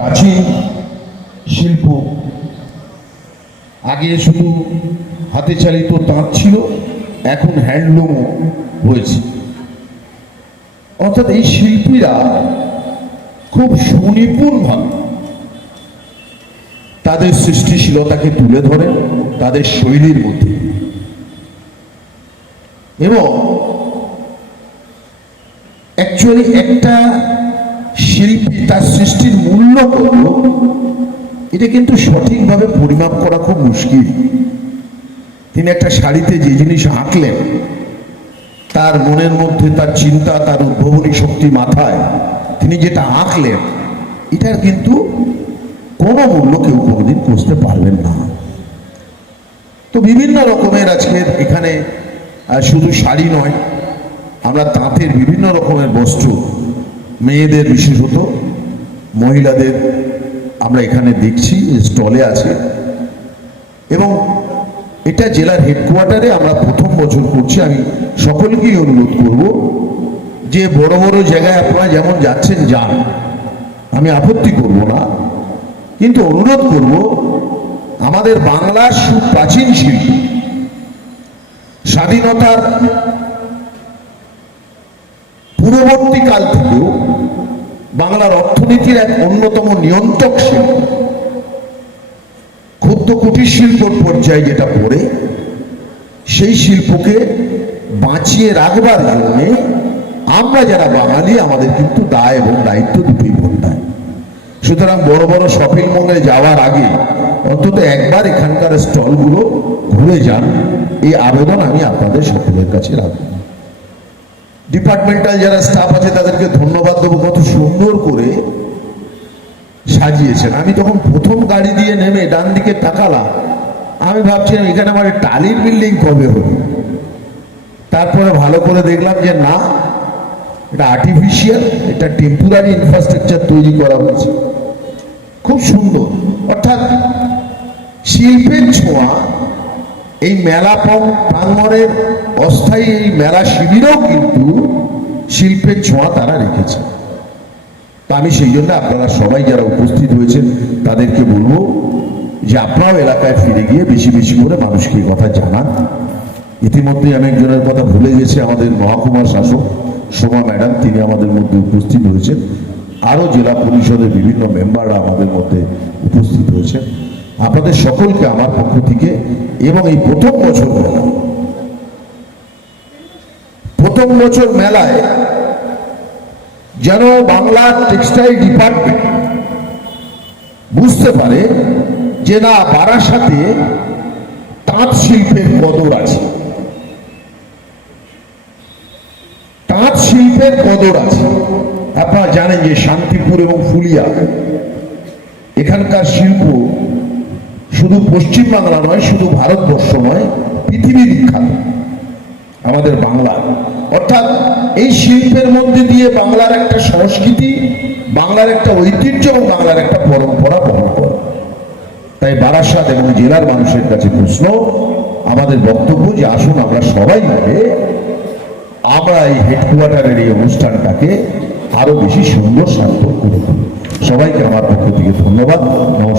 প্রাচীন শিল্প। আগে শুধু হাতে চালিত তাঁত ছিল, এখন হ্যান্ডলুম হয়েছে। অর্থাৎ এই শিল্পীরা খুব সুনিপুণভাবে তাদের সৃষ্টিশীলতাকে তুলে ধরেন তাদের শৈলীর মধ্যে, এবং অ্যাকচুয়ালি একটা শিল্পী তার সৃষ্টির মূল্য কত এটা কিন্তু সঠিকভাবে পরিমাপ করা খুব মুশকিল। তিনি একটা শাড়িতে যে জিনিস আঁকলেন, তার মনের মধ্যে তার চিন্তা, তার উদ্ভাবনী শক্তি মাথায় তিনি যেটা আঁকলেন, এটার কিন্তু কোনো মূল্য কেউ কোনোদিন বুঝতে পারবেন না। তো বিভিন্ন রকমের আজকের এখানে শুধু শাড়ি নয়, আমরা তাঁতের বিভিন্ন রকমের বস্ত্র, মেয়েদের বিশেষত মহিলাদের আমরা এখানে দেখছি স্টলে আছে। এবং এটা জেলার হেডকোয়ার্টারে আমরা প্রথম বছর করছি। আমি সকলকেই অনুরোধ করব যে বড় বড় জায়গায় আপনারা যেমন যাচ্ছেন যান, আমি আপত্তি করব না, কিন্তু অনুরোধ করব আমাদের বাংলার সুপ্রাচীন শিল্প, স্বাধীনতার পূর্ববর্তী কাল থেকেও বাংলার অর্থনীতির এক অন্যতম নিয়ন্ত্রক শিল্প, ক্ষুদ্র কুটির শিল্পর পর্যায়ে যেটা পড়ে, সেই শিল্পকে বাঁচিয়ে রাখবার জন্যে আমরা যারা বাঙালি, আমাদের কিন্তু দায় এবং দায়িত্ব দুটোই বর্তায়। সুতরাং বড় বড় শপিং মলে যাওয়ার আগে অন্তত একবার এখানকার স্টলগুলো ঘুরে যান, এই আবেদন আমি আপনাদের সকলের কাছে রাখব। ডিপার্টমেন্টাল যারা স্টাফ আছে তাদেরকে ধন্যবাদ দেবো, কত সুন্দর করে সাজিয়েছেন। আমি তখন প্রথম গাড়ি দিয়ে নেমে ডান দিকে তাকালাম, আমি ভাবছিলাম এখানে আমার টালির বিল্ডিং কবে হবে। তারপরে ভালো করে দেখলাম যে না, এটা আর্টিফিশিয়াল, এটা টেম্পোরারি ইনফ্রাস্ট্রাকচার তৈরি করা হয়েছে, খুব সুন্দর। অর্থাৎ শিল্পের ছোঁয়া এই মেলা প্রাঙ্গণের অস্থায়ী এই মেলা শিবিরেও কিন্তু শিল্পের ছোঁয়া তারা রেখেছে। তা আমি সেই জন্য আপনারা সবাই যারা উপস্থিত হয়েছেন তাদেরকে বলবো যে আপনারাও এলাকায় ফিরে গিয়ে বেশি বেশি করে মানুষকে এই কথা জানান। ইতিমধ্যে আমি একজনের কথা ভুলে গেছি, আমাদের মহকুমার শাসক সোমা ম্যাডাম, তিনি আমাদের মধ্যে উপস্থিত হয়েছেন। আরও জেলা পরিষদের বিভিন্ন মেম্বাররা আমাদের মধ্যে উপস্থিত হয়েছেন। আপনাদের সকলকে আমার পক্ষ থেকে এবং এই প্রথম বছর মেলায় যেন বাংলার টেক্সটাইল ডিপার্টমেন্ট বুঝতে পারে যে না, বারাসাতে তাঁত শিল্পের কদর আছে, তাঁত শিল্পের কদর আছে। আপনারা জানেন যে শান্তিপুর এবং ফুলিয়া এখানকার শিল্প শুধু পশ্চিমবাংলা নয়, শুধু ভারতবর্ষ নয়, পৃথিবী বিখ্যাত আমাদের বাংলার। অর্থাৎ এই শিল্পের মধ্যে দিয়ে বাংলার একটা সংস্কৃতি, বাংলার একটা ঐতিহ্য এবং বাংলার একটা পরম্পরা বহন করে। তাই বারাসাত এবং জেলার মানুষের কাছে প্রশ্ন, আমাদের বক্তব্য যে আসুন আমরা সবাই মিলে আমরা এই হেডকোয়ার্টারের এই অনুষ্ঠানটাকে আরো বেশি সুন্দর সার্থক করে তুলি। সবাইকে আমার পক্ষ থেকে ধন্যবাদ, নমস্কার।